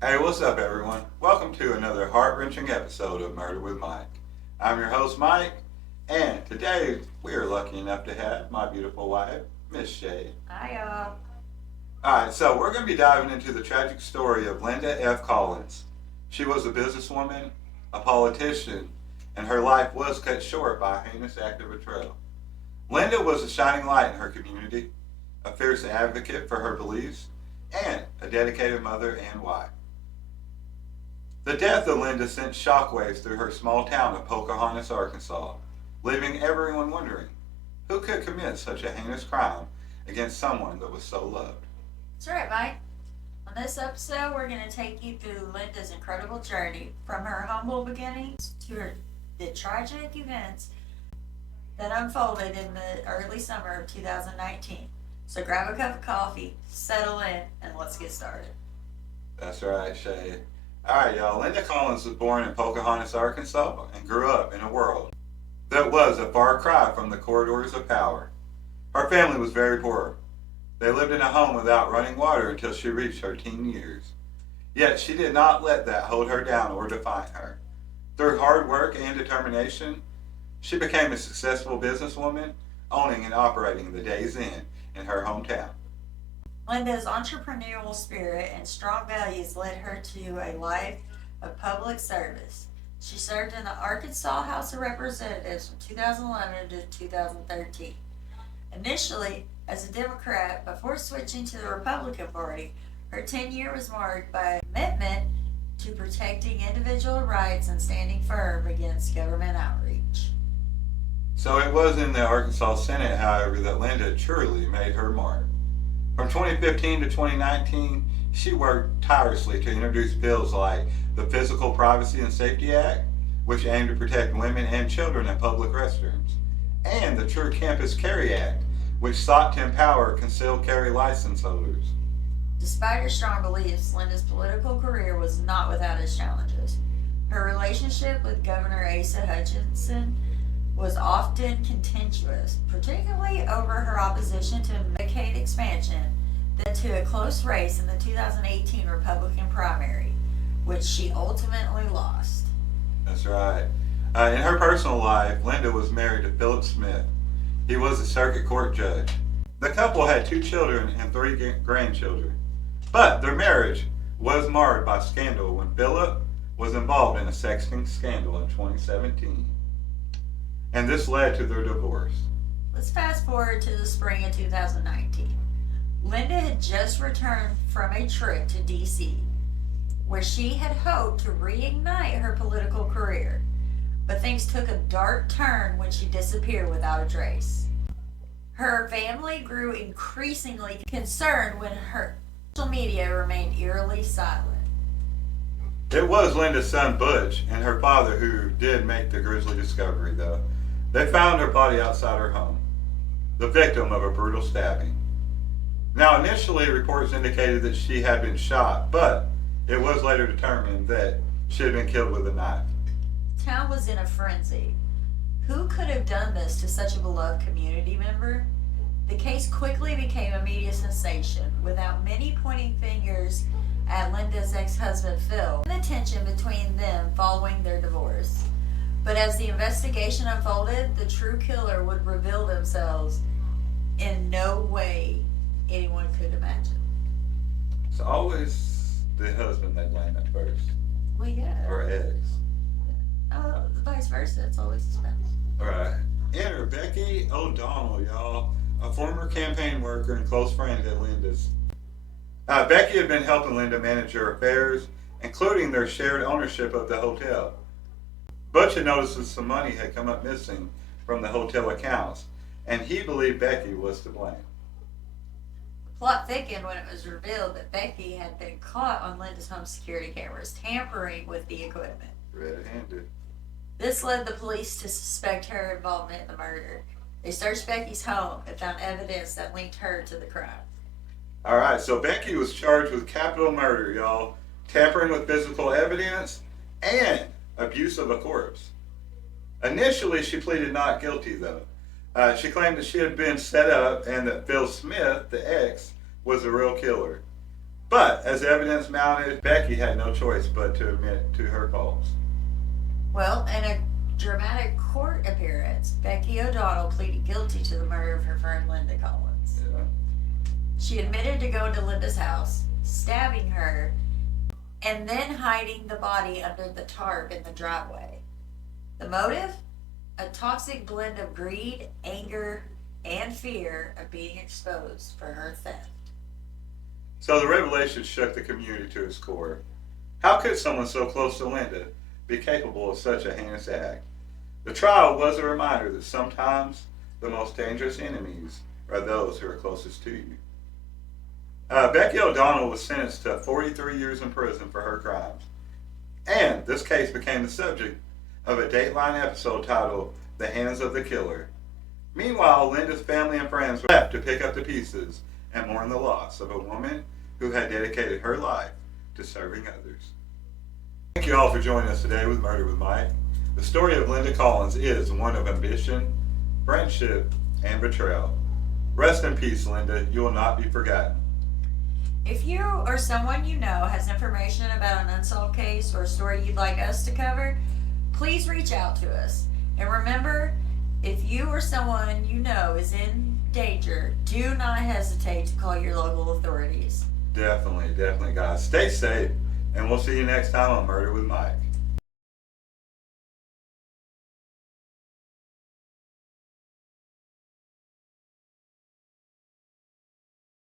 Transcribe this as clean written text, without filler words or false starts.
Hey, what's up, everyone? Welcome to another heart-wrenching episode of Murder with Mike. I'm your host, Mike, and today we are lucky enough to have my beautiful wife, Miss Shae. Hi, y'all. Alright, so we're going to be diving into the tragic story of Linda F. Collins. She was a businesswoman, a politician, and her life was cut short by a heinous act of betrayal. Linda was a shining light in her community, a fierce advocate for her beliefs, and a dedicated mother and wife. The death of Linda sent shockwaves through her small town of Pocahontas, Arkansas, leaving everyone wondering who could commit such a heinous crime against someone that was so loved. That's right, Mike. On this episode, we're going to take you through Linda's incredible journey from her humble beginnings to the tragic events that unfolded in the early summer of 2019. So grab a cup of coffee, settle in, and let's get started. That's right, Shae. Alright, y'all. Linda Collins was born in Pocahontas, Arkansas, and grew up in a world that was a far cry from the corridors of power. Her family was very poor. They lived in a home without running water until she reached her teen years. Yet she did not let that hold her down or define her. Through hard work and determination, she became a successful businesswoman, owning and operating the Days Inn in her hometown. Linda's entrepreneurial spirit and strong values led her to a life of public service. She served in the Arkansas House of Representatives from 2011 to 2013. Initially as a Democrat, before switching to the Republican Party, her tenure was marked by a commitment to protecting individual rights and standing firm against government outreach. So it was in the Arkansas Senate, however, that Linda truly made her mark. From 2015 to 2019, she worked tirelessly to introduce bills like the Physical Privacy and Safety Act, which aimed to protect women and children in public restrooms, and the True Campus Carry Act, which sought to empower concealed carry license holders. Despite her strong beliefs, Linda's political career was not without its challenges. Her relationship with Governor Asa Hutchinson was often contentious, particularly over her opposition to Medicaid expansion, then to a close race in the 2018 Republican primary, which she ultimately lost. That's right. In her personal life, Linda was married to Philip Smith. He was a circuit court judge. The couple had 2 children and 3 grandchildren. But their marriage was marred by scandal when Philip was involved in a sexting scandal in 2017. And this led to their divorce. Let's fast forward to the spring of 2019. Linda had just returned from a trip to D.C., where she had hoped to reignite her political career. But things took a dark turn when she disappeared without a trace. Her family grew increasingly concerned when her social media remained eerily silent. It was Linda's son Butch and her father who did make the grisly discovery, though. They found her body outside her home, the victim of a brutal stabbing. Now, initially, reports indicated that she had been shot, but it was later determined that she had been killed with a knife. The town was in a frenzy. Who could have done this to such a beloved community member? The case quickly became a media sensation, without many pointing fingers at Linda's ex-husband Phil and the tension between them following their divorce. But as the investigation unfolded, the true killer would reveal themselves in no way anyone could imagine. It's always the husband they blame at first, Well, yeah. or ex. Vice versa. It's always the spouse. Right. Enter Becky O'Donnell, y'all, a former campaign worker and close friend at Linda's. Becky had been helping Linda manage her affairs, including their shared ownership of the hotel. Butch had noticed that some money had come up missing from the hotel accounts, and he believed Becky was to blame. The plot thickened when it was revealed that Becky had been caught on Linda's home security cameras tampering with the equipment. Red-handed. This led the police to suspect her involvement in the murder. They searched Becky's home and found evidence that linked her to the crime. Alright, so Becky was charged with capital murder, y'all. Tampering with physical evidence and abuse of a corpse. Initially, she pleaded not guilty, though. She claimed that she had been set up and that Phil Smith, the ex, was the real killer. But as evidence mounted, Becky had no choice but to admit to her faults. Well, in a dramatic court appearance, Becky O'Donnell pleaded guilty to the murder of her friend Linda Collins. Yeah. She admitted to going to Linda's house, stabbing her, and then hiding the body under the tarp in the driveway. The motive? A toxic blend of greed, anger, and fear of being exposed for her theft. So the revelation shook the community to its core. How could someone so close to Linda be capable of such a heinous act? The trial was a reminder that sometimes the most dangerous enemies are those who are closest to you. Becky O'Donnell was sentenced to 43 years in prison for her crimes. And this case became the subject of a Dateline episode titled The Hands of the Killer. Meanwhile, Linda's family and friends were left to pick up the pieces and mourn the loss of a woman who had dedicated her life to serving others. Thank you all for joining us today with Murder with Mike. The story of Linda Collins is one of ambition, friendship, and betrayal. Rest in peace, Linda. You will not be forgotten. If you or someone you know has information about an unsolved case or a story you'd like us to cover, please reach out to us. And remember, if you or someone you know is in danger, do not hesitate to call your local authorities. Definitely, guys. Stay safe, and we'll see you next time on Murder with Mike.